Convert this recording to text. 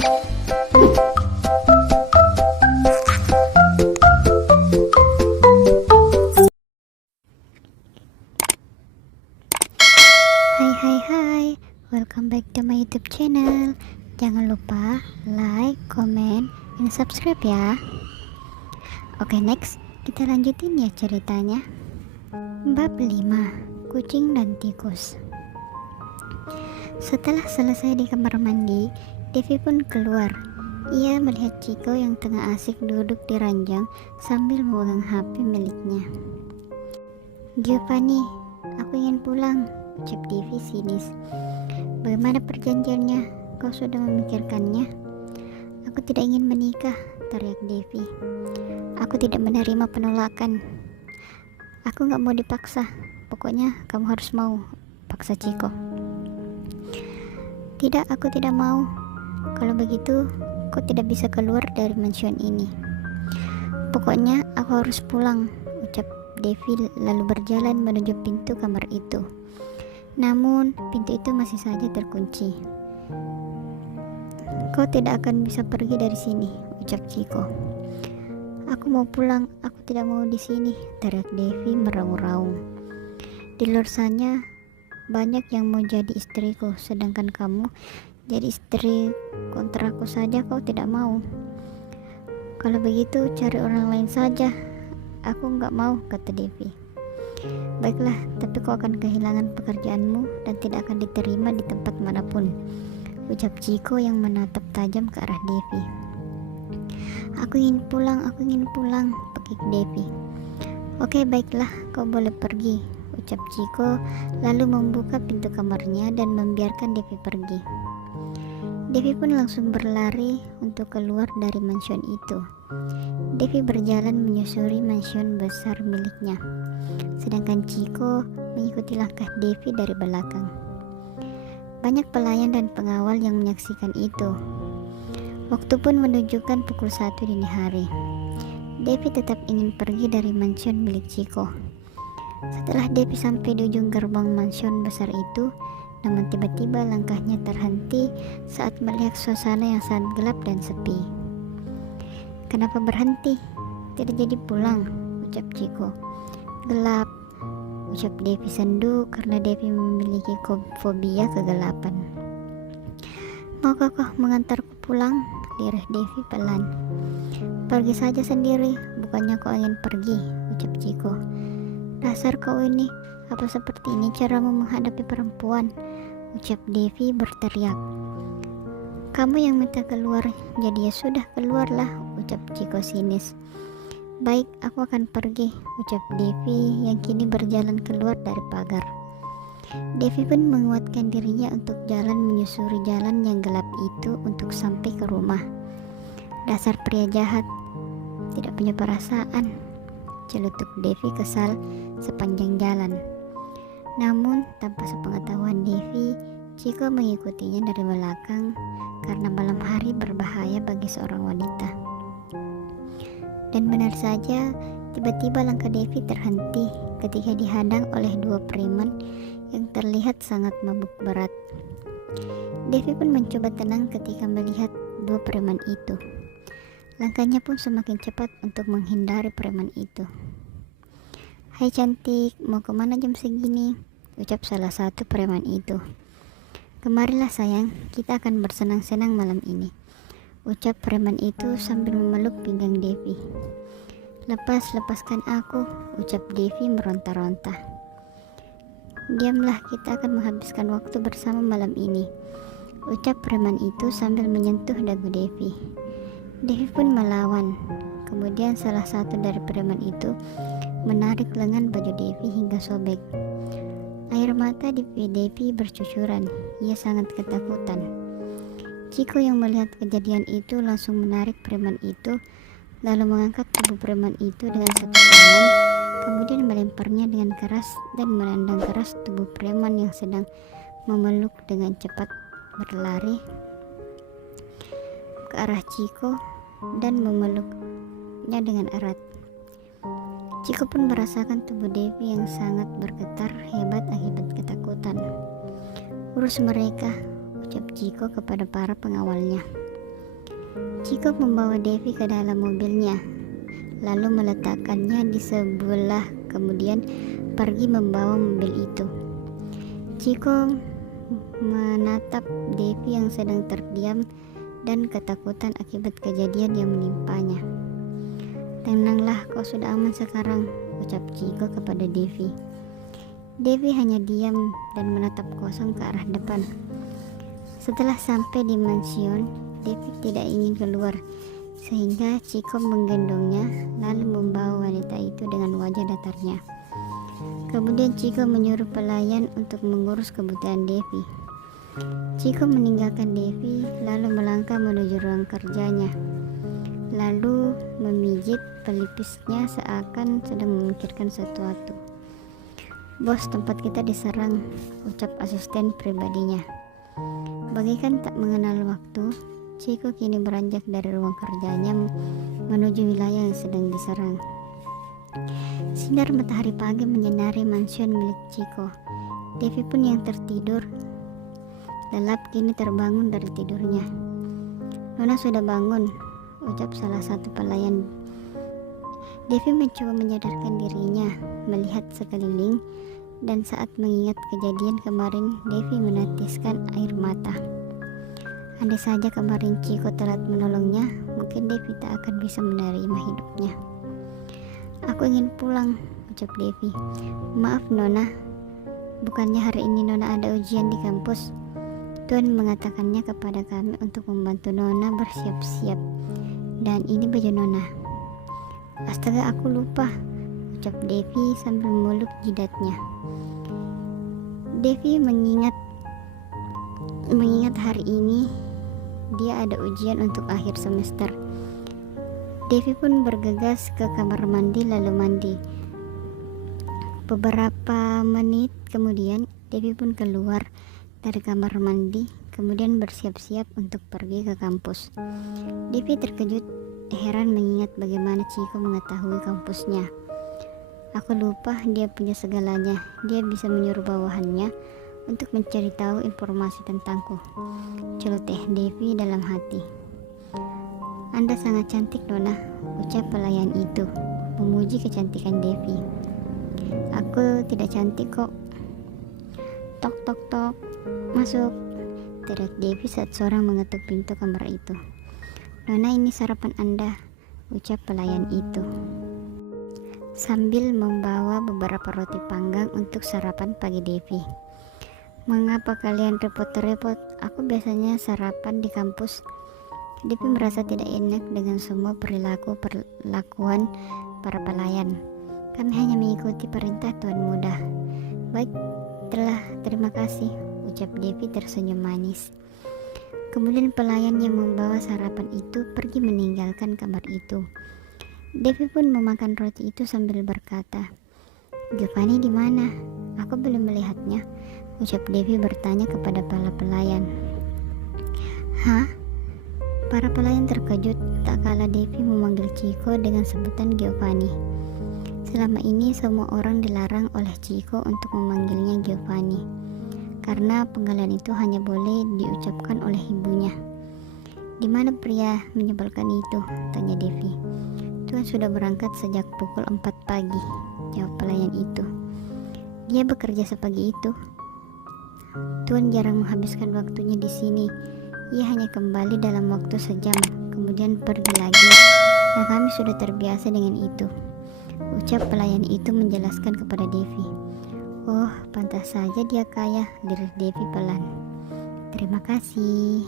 Hai, welcome back to my YouTube channel. Jangan lupa like, comment, dan subscribe ya. Oke, next kita lanjutin ya ceritanya. Bab 5, Kucing dan Tikus. Setelah selesai di kamar mandi, Devi pun keluar. Ia melihat Chico yang tengah asik duduk di ranjang sambil memegang HP miliknya. Giovanni, aku ingin pulang, ucap Devi sinis. Bagaimana perjanjiannya? Kau sudah memikirkannya? Aku tidak ingin menikah, teriak Devi. Aku tidak menerima penolakan. Aku gak mau dipaksa. Pokoknya kamu harus mau, paksa Chico. Tidak, aku tidak mau. Kalau begitu, kau tidak bisa keluar dari mansion ini. Pokoknya aku harus pulang, ucap Devi lalu berjalan menuju pintu kamar itu. Namun, pintu itu masih saja terkunci. Kau tidak akan bisa pergi dari sini, ucap Chico. Aku mau pulang, aku tidak mau di sini, teriak Devi meraung-raung. Di luar sana banyak yang mau jadi istriku, sedangkan kamu jadi istri kontraku saja kau tidak mau. Kalau begitu cari orang lain saja. Aku nggak mau, kata Devi. Baiklah, tapi kau akan kehilangan pekerjaanmu dan tidak akan diterima di tempat manapun, ucap Chico yang menatap tajam ke arah Devi. Aku ingin pulang, pekik Devi. Oke, baiklah, kau boleh pergi, ucap Chico lalu membuka pintu kamarnya dan membiarkan Devi pergi. Devi pun langsung berlari untuk keluar dari mansion itu. Devi berjalan menyusuri mansion besar miliknya, sedangkan Chico mengikuti langkah Devi dari belakang. Banyak pelayan dan pengawal yang menyaksikan itu. Waktu pun menunjukkan pukul 1 dini hari. Devi tetap ingin pergi dari mansion milik Chico. Setelah Devi sampai di ujung gerbang mansion besar itu, namun tiba-tiba langkahnya terhenti saat melihat suasana yang sangat gelap dan sepi. Kenapa berhenti? Tidak jadi pulang, ucap Chico. Gelap, ucap Devi sendu karena Devi memiliki fobia kegelapan. Maukah kau mengantarku pulang? Lirih Devi pelan. Pergi saja sendiri, bukannya kau ingin pergi, ucap Chico. Dasar kau ini, apa seperti ini caramu menghadapi perempuan, ucap Devi berteriak. Kamu yang minta keluar, jadi ya sudah keluarlah, ucap Chico sinis. Baik, aku akan pergi, ucap Devi yang kini berjalan keluar dari pagar. Devi pun menguatkan dirinya untuk jalan menyusuri jalan yang gelap itu untuk sampai ke rumah. Dasar pria jahat, tidak punya perasaan, celutuk Devi kesal sepanjang jalan. Namun tanpa sepengetahuan Devi, Chico mengikutinya dari belakang karena malam hari berbahaya bagi seorang wanita. Dan benar saja, tiba-tiba langkah Devi terhenti ketika dihadang oleh dua preman yang terlihat sangat mabuk berat. Devi pun mencoba tenang ketika melihat dua preman itu. Langkahnya pun semakin cepat untuk menghindari preman itu. Hai cantik, mau kemana jam segini? Ucap salah satu preman itu. Kemarilah sayang, kita akan bersenang-senang malam ini, ucap preman itu sambil memeluk pinggang Devi. Lepaskan aku, ucap Devi meronta-ronta. Diamlah, kita akan menghabiskan waktu bersama malam ini, ucap preman itu sambil menyentuh dagu Devi. Devi pun melawan. Kemudian salah satu dari preman itu menarik lengan baju Devi hingga sobek. Air mata di pipi Devi bercucuran. Ia sangat ketakutan. Chico yang melihat kejadian itu langsung menarik preman itu, lalu mengangkat tubuh preman itu dengan satu tangan, kemudian melemparnya dengan keras dan menendang keras tubuh preman yang sedang memeluk dengan cepat berlari ke arah Chico dan memeluknya dengan erat. Chico pun merasakan tubuh Devi yang sangat bergetar hebat akibat ketakutan. Urus mereka, ucap Chico kepada para pengawalnya. Ciko membawa Devi ke dalam mobilnya, lalu meletakkannya di sebelah, kemudian pergi membawa mobil itu. Ciko menatap Devi yang sedang terdiam dan ketakutan akibat kejadian yang menimpanya. "Tenanglah, kau sudah aman sekarang," ucap Ciko kepada Devi. Devi hanya diam dan menatap kosong ke arah depan. Setelah sampai di mansion, Devi tidak ingin keluar, sehingga Ciko menggendongnya lalu membawa wanita itu dengan wajah datarnya. Kemudian Ciko menyuruh pelayan untuk mengurus kebutuhan Devi. Ciko meninggalkan Devi lalu melangkah menuju ruang kerjanya, lalu memijit pelipisnya seakan sedang memikirkan sesuatu. "Bos, tempat kita diserang," ucap asisten pribadinya. Bagaikan tak mengenal waktu, Ciko kini beranjak dari ruang kerjanya menuju wilayah yang sedang diserang. Sinar matahari pagi menyinari mansion milik Ciko. Devi pun yang tertidur lelap kini terbangun dari tidurnya. "Nona sudah bangun," ucap salah satu pelayan. Devi mencoba menyadarkan dirinya, melihat sekeliling, dan saat mengingat kejadian kemarin, Devi menetiskan air mata. Andai saja kemarin Ciko telat menolongnya, mungkin Devi tak akan bisa menerima hidupnya. "Aku ingin pulang," ucap Devi. "Maaf Nona, bukannya hari ini Nona ada ujian di kampus? Tuhan mengatakannya kepada kami untuk membantu Nona bersiap-siap. Dan ini baju Nona." "Astaga, aku lupa," ucap Devi sambil meluk jidatnya. Devi mengingat hari ini dia ada ujian untuk akhir semester. Devi pun bergegas ke kamar mandi lalu mandi. Beberapa menit kemudian Devi pun keluar dari kamar mandi, kemudian bersiap-siap untuk pergi ke kampus. Devi terkejut, heran mengingat bagaimana Ciko mengetahui kampusnya. "Aku lupa dia punya segalanya. Dia bisa menyuruh bawahannya untuk mencari tahu informasi tentangku," celoteh Devi dalam hati. "Anda sangat cantik Nona," ucap pelayan itu, memuji kecantikan Devi. "Aku tidak cantik kok." "Tok tok tok, masuk," teriak Devi saat seorang mengetuk pintu kamar itu. "Nona, ini sarapan Anda," ucap pelayan itu, sambil membawa beberapa roti panggang untuk sarapan pagi Devi. "Mengapa kalian repot-repot? Aku biasanya sarapan di kampus." Devi merasa tidak enak dengan semua perlakuan para pelayan. "Kami hanya mengikuti perintah Tuan Muda." "Baik, terima kasih," ucap Devi tersenyum manis. Kemudian pelayan yang membawa sarapan itu pergi meninggalkan kamar itu. Devi pun memakan roti itu sambil berkata, "Giovanni di mana? Aku belum melihatnya," ucap Devi bertanya kepada para pelayan. "Hah?" Para pelayan terkejut tak kala Devi memanggil Ciko dengan sebutan Giovanni. Selama ini semua orang dilarang oleh Ciko untuk memanggilnya Giovanni, karena panggilan itu hanya boleh diucapkan oleh ibunya. "Di mana pria menyebalkan itu?" tanya Devi. "Tuan sudah berangkat sejak pukul 4 pagi," jawab pelayan itu. "Dia bekerja sepagi itu. Tuan jarang menghabiskan waktunya di sini. Ia hanya kembali dalam waktu sejam, kemudian pergi lagi, dan kami sudah terbiasa dengan itu," ucap pelayan itu menjelaskan kepada Devi. "Oh, pantas saja dia kaya," lirik Devi pelan. "Terima kasih."